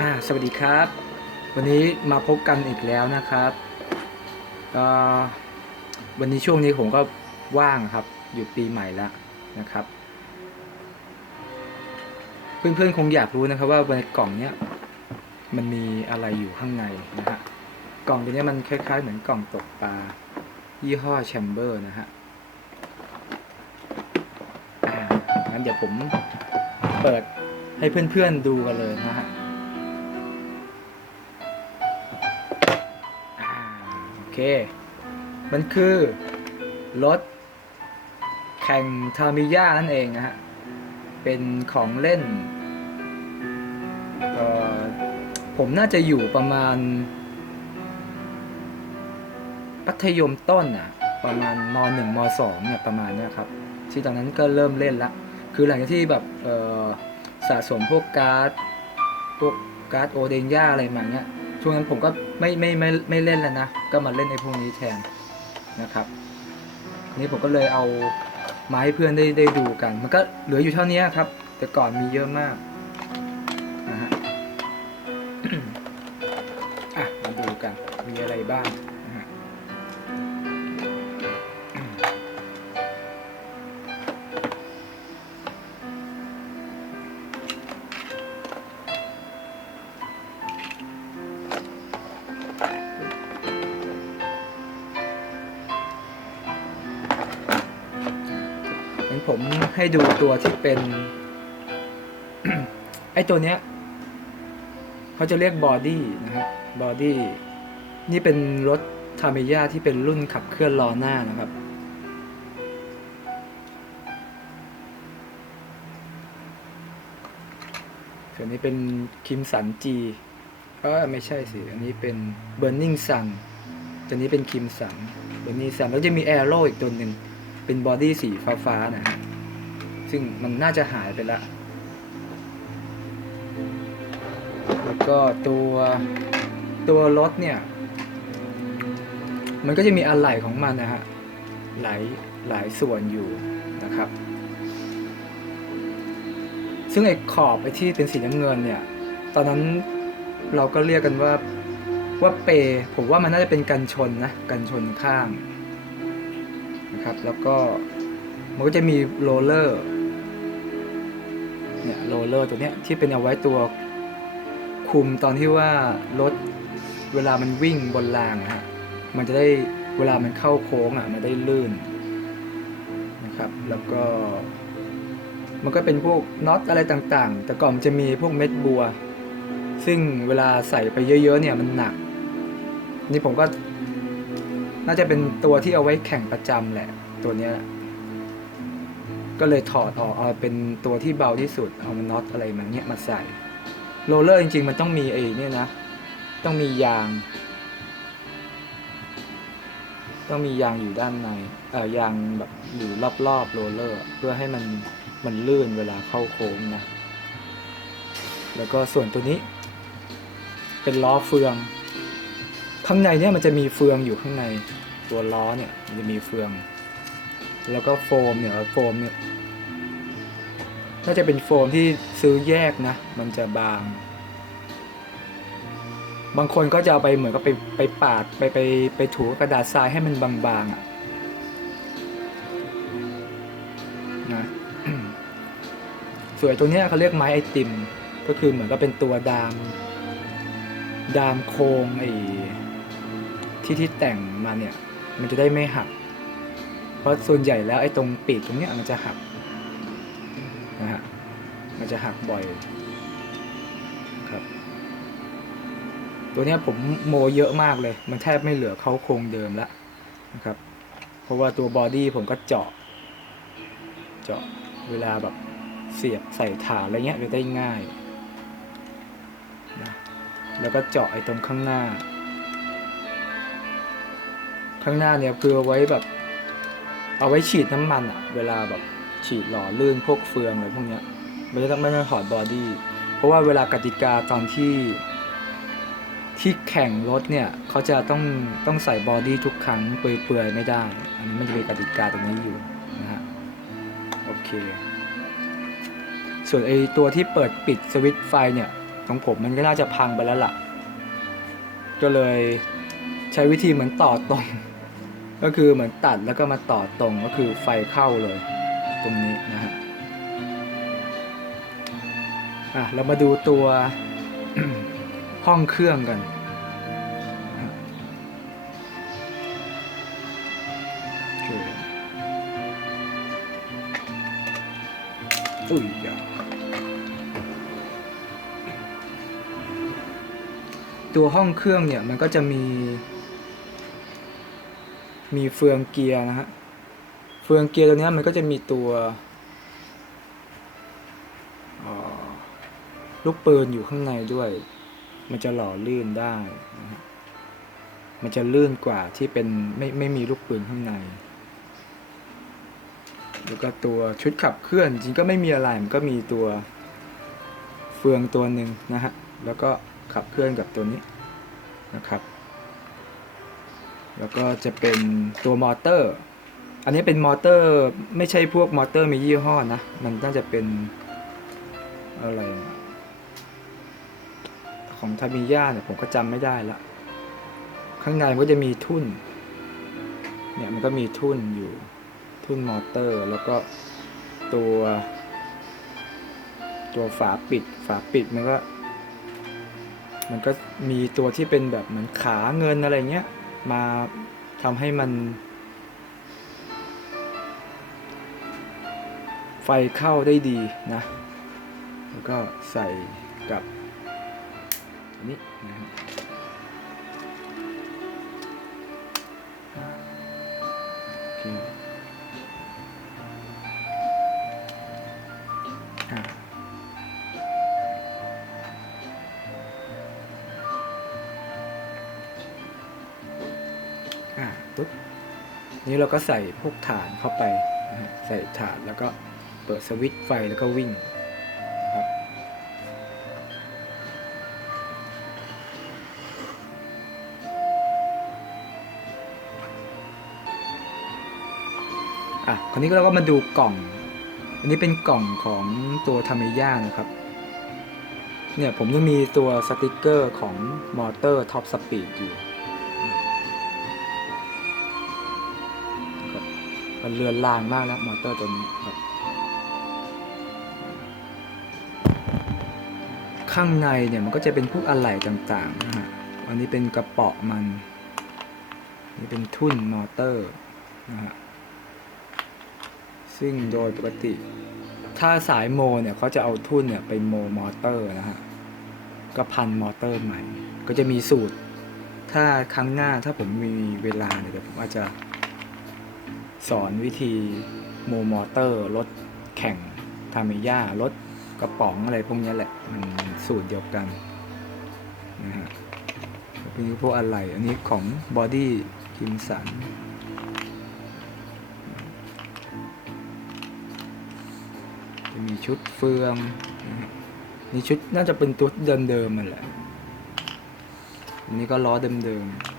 อ่าสวัสดีครับ วันนี้มาพบกันอีกแล้วนะครับก็วันนี้ช่วงนี้ผมก็ว่างครับ อยู่ปีใหม่แล้วนะครับ เพื่อนๆคงอยากรู้นะครับว่าในกล่องเนี้ยมันมีอะไรอยู่ข้างในนะฮะกล่องตัวนี้มันคล้าย ๆ เหมือนกล่องตกปลายี่ห้อแชมเบอร์นะฮะงั้นเดี๋ยวผมเปิดให้เพื่อนๆดูกันเลยนะฮะ เค มันคือ รถ แข่งทามิยานั่นเองนะฮะ เป็นของเล่น ผมน่าจะอยู่ประมาณมัธยมต้นอะ ประมาณมหนึ่งมสองเนี่ยประมาณเนี้ยครับ ที่ตอนนั้นก็เริ่มเล่นละ คือหลังจากที่แบบสะสมพวกการ์ด พวกการ์ดโอเดนย่าอะไรมาเนี้ย ช่วงนั้นผมก็ไม่ไม่ไม่ไม่เล่นแล้วนะ ก็มาเล่นในพวกนี้แทนนะครับนนี้ผมก็เลยเอามาให้เพื่อนได้ได้ดูกัน มันก็เหลืออยู่เท่านี้ครับ แต่ก่อนมีเยอะมาก ผมให้ดูตัวที่เป็นไอตัวเนี้ยเขาจะเรียกบอดี้นะครับบอดี้นี่เป็นรถทาเมย่าที่เป็นรุ่นขับเคลื่อนล้อหน้านะครับ ส่วนนี้เป็นคิมสันจีเออไม่ใช่สิ อันนี้เป็นเบ r ร์นิงซันตัวนี้เป็นคิมสันเบ r ร์นิงซันแล้วจะมีแอโร่อีกตัวหนึ่งเป็นบอดี้สีฟ้าๆนะฮะ ซึ่งมันน่าจะหายไปละแล้วก็ตัวตัวรถเนี่ย มันก็จะมีอะไหล่ของมันนะฮะหลายหลายส่วนอยู่นะครับ ซึ่งไอ้ขอบไอ้ที่เป็นสีน้ำเงินเนี่ย ตอนนั้นเราก็เรียกกันว่าว่าเปย์ผมว่ามันน่าจะเป็นกันชนนะ กันชนข้างนะครับ แล้วก็มันก็จะมีโรลเลอร์ เนี่ยโรลเลอร์ตัวเนี้ยที่เป็นเอาไว้ตัวคุมตอนที่ว่ารถเวลามันวิ่งบนรางอะฮะมันจะได้เวลามันเข้าโค้งอะมันได้ลื่นนะครับ แล้วก็ มันก็เป็นพวกน็อตอะไรต่างๆ แต่ก่อนมันจะมีพวกเม็ดบัว ซึ่งเวลาใส่ไปเยอะๆเนี่ยมันหนัก นี่ผมก็น่าจะเป็นตัวที่เอาไว้แข่งประจำแหละตัวเนี้ย ก็เลยถอดออกเอาเป็นตัวที่เบาที่สุดเอามาน็อตอะไรมาเนี้ยมาใส่โรลเลอร์จริงๆ มันต้องมีไอ้เนี่ยนะ ต้องมียาง ต้องมียางอยู่ด้านในเอ่อยางแบบอยู่รอบๆโรลเลอร์ เพื่อให้มันมันลื่นเวลาเข้าโค้งนะ แล้วก็ส่วนตัวนี้ เป็นล้อเฟือง ข้างในเนี่ยมันจะมีเฟืองอยู่ข้างในตัวล้อเนี่ยมันจะมีเฟือง แล้วก็โฟมเนี่ยโฟมเนี่ยน่าจะเป็นโฟมที่ซื้อแยกนะ มันจะบาง บางคนก็จะเอาไปเหมือนกับไปไปปาดไปไปไปถูกระดาษทรายให้มันบางๆอะนะส่วนตัวเนี้ยเขาเรียกไม้ไอติม ก็คือเหมือนกับเป็นตัวดาม ดามโครงไอ้ที่ที่แต่งมาเนี่ย มันจะได้ไม่หัก ราะส่วนใหญ่แล้วไอ้ตรงปีกตรงเนี้ยมันจะหักนะฮะมันจะหักบ่อยครับ ตัวเนี้ยผมโมเยอะมากเลย มันแทบไม่เหลือเขาโครงเดิมแล้วนะครับ เพราะว่าตัวบอดี้ผมก็เจาะ เจาะเวลาแบบเสียบใส่ฐานอะไรเงี้ยจะได้ง่ายนะแล้วก็เจาะไอ้ตรงข้างหน้า ข้างหน้าเนี่ยคือเอไว้แบบ เอาไว้ฉีดน้ำมันอะเวลาแบบฉีดหล่อลื่นพวกเฟืองอะไรพวกเนี้ยไม่ต้องไม่ต้องถอดบอดี้เพราะว่าเวลากติกาตอนที่ที่แข่งรถเนี่ยเขาจะต้องต้องใส่บอดี้ทุกครั้งเปื่อยๆไม่ได้ อันนี้มันจะมีกติกาตรงนี้อยู่นะฮะโอเค ส่วนไอตัวที่เปิดปิดสวิตช์ไฟเนี่ยของผมมันก็น่าจะพังไปแล้วล่ะ ก็เลยใช้วิธีเหมือนต่อตรง ก็คือเหมือนตัดแล้วก็มาต่อตรงก็คือไฟเข้าเลย ตรงนี้นะฮะอะเรามาดูตัวห้องเครื่องกันโอเคอุ้ยยาตัวห้องเครื่องเนี่ยมันก็จะมี มีเฟืองเกียร์นะฮะ เฟืองเกียร์ตัวนี้มันก็จะมีตัวลูกปืนอยู่ข้างในด้วย มันจะหล่อลื่นได้นะฮะมันจะลื่นกว่าที่เป็นไม่ไม่มีลูกปืนข้างใน แล้วก็ตัวชุดขับเคลื่อนจริงก็ไม่มีอะไร มันก็มีตัวเฟืองตัวหนึ่งนะฮะ แล้วก็ขับเคลื่อนกับตัวนี้นะครับ แล้วก็จะเป็นตัวมอเตอร์ อันนี้เป็นมอเตอร์ไม่ใช่พวกมอเตอร์มียี่ห้อนะ มันน่าจะเป็นอะไร ของทามิยาเนี่ยผมก็จำไม่ได้ละ ข้างในมันก็จะมีทุ่น เนี่ยมันก็มีทุ่นอยู่ ทุ่นมอเตอร์ แล้วก็ตัว ตัวฝาปิด ฝาปิดมันก็ มันก็มีตัวที่เป็นแบบเหมือนขาเงินอะไรเงี้ย มาทำให้มัน ไฟเข้าได้ดีนะ แล้วก็ใส่กับอันนี้นะครับ นี้เราก็ใส่พวกฐานเข้าไปนะฮะใส่ฐานแล้วก็เปิดสวิตช์ไฟแล้วก็วิ่งครับอะคราวนี้เราก็มาดูกล่อง อันนี้เป็นกล่องของตัวทามิย่านะครับเนี่ยผมยังมีตัวสติกเกอร์ของมอเตอร์ท็อปสปีดอยู่ มันเลือนลางมากแล้วมอเตอร์ตัวนี้ครับข้างในเนี่ยมันก็จะเป็นพวกอะไหล่ต่างๆนะฮะอันนี้เป็นกระเป๋อมัน นี่เป็นทุ่นมอเตอร์นะฮะ ซึ่งโดยปกติ ถ้าสายโมเนี่ยเขาจะเอาทุ่นเนี่ยไปโมมอเตอร์นะฮะ ก็พันมอเตอร์ใหม่ ก็จะมีสูตร ถ้าครั้งหน้าถ้าผมมีเวลาเนี่ยเดี๋ยวผมอาจจะ สอนวิธีโมมอเตอร์รถแข่งทามิยารถกระป๋องอะไรพวกนี้แหละ มันสูตรเดียวกันนะฮะพวกนี้พวกอะไรอันนี้ของบอดี้คิมสันจะมีชุดเฟืองนี่ชุดน่าจะเป็นตัวเดิมๆมันแหละอันนี้ก็ล้อเดิมๆ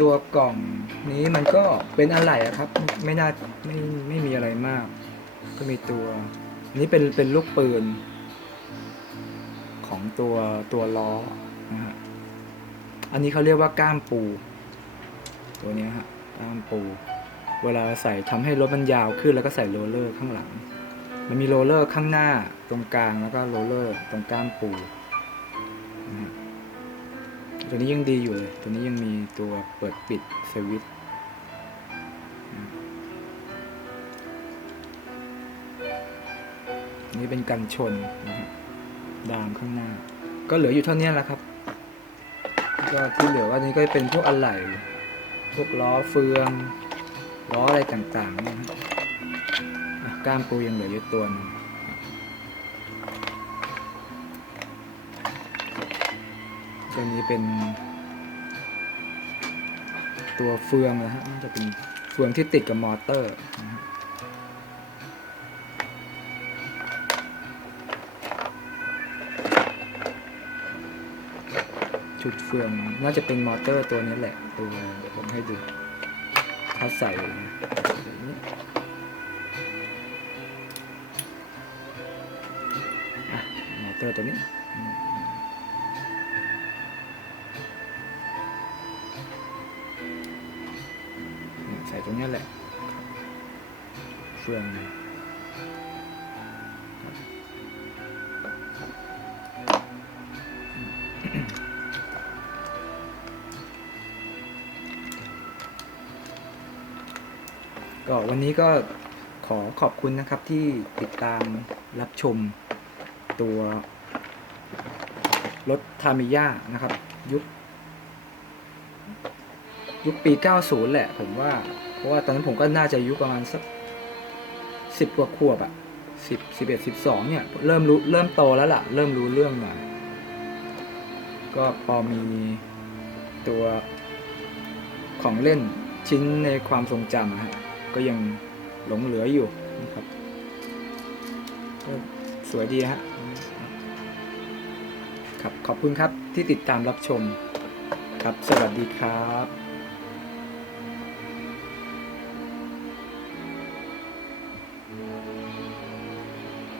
ตัวกล่องนี้มันก็เป็นอะไรอะครับ ไม่น่าไม่ไม่มีอะไรมาก ก็มีตัว นี้เป็นเป็นลูกปืน ของตัวตัวล้อนะฮะอันนี้เขาเรียกว่าก้ามปู ตัวเนี้ยฮะก้ามปู เวลาใส่ทำให้รถมันยาวขึ้นแล้วก็ใส่โรลเลอร์ข้างหลัง มันมีโรลเลอร์ข้างหน้าตรงกลางแล้วก็โรลเลอร์ตรงก้ามปูนะฮะ ตัวนี้ยังดีอยู่เลย ตัวนี้ยังมีตัวเปิดปิดสวิตนี่เป็นกันชนนะฮะดามข้างหน้า ก็เหลืออยู่เท่านี้แหละครับ ก็ที่เหลือว่านี้ก็เป็นพวกอะไหล่พวกล้อเฟืองล้ออะไรต่างๆนะฮะก้ามปูยังเหลืออยู่ตัวนึง ตัวนี้เป็น ตัวเฟืองนะฮะน่าจะเป็นเฟืองที่ติดกับมอเตอร์ชุดเฟืองน่าจะเป็นมอเตอร์ตัวนี้แหละตัวผมให้ดูถ้าใส่นะมอเตอร์ตัวนี้ รงนี้แหละเฟืองก็วันนี้ก็ขอขอบคุณนะครับที่ติดตามรับชมตัวรถทามิยานะครับ ยุคยุคปี 90 แหละผมว่า เพราะว่าตอนนั้นผมก็น่าจะอายุประมาณสักสิบกว่าขวบอะสิบสิบเอ็ดสิบสองเนี่ย เริ่มรู้เริ่มโตแล้วล่ะ เริ่มรู้เรื่องหน่อยก็พอมีตัวของเล่นชิ้นในความทรงจำฮะก็ยังหลงเหลืออยู่นะครับก็สวยดีฮะครับขอบคุณครับที่ติดตามรับชมครับ สวัสดีครับ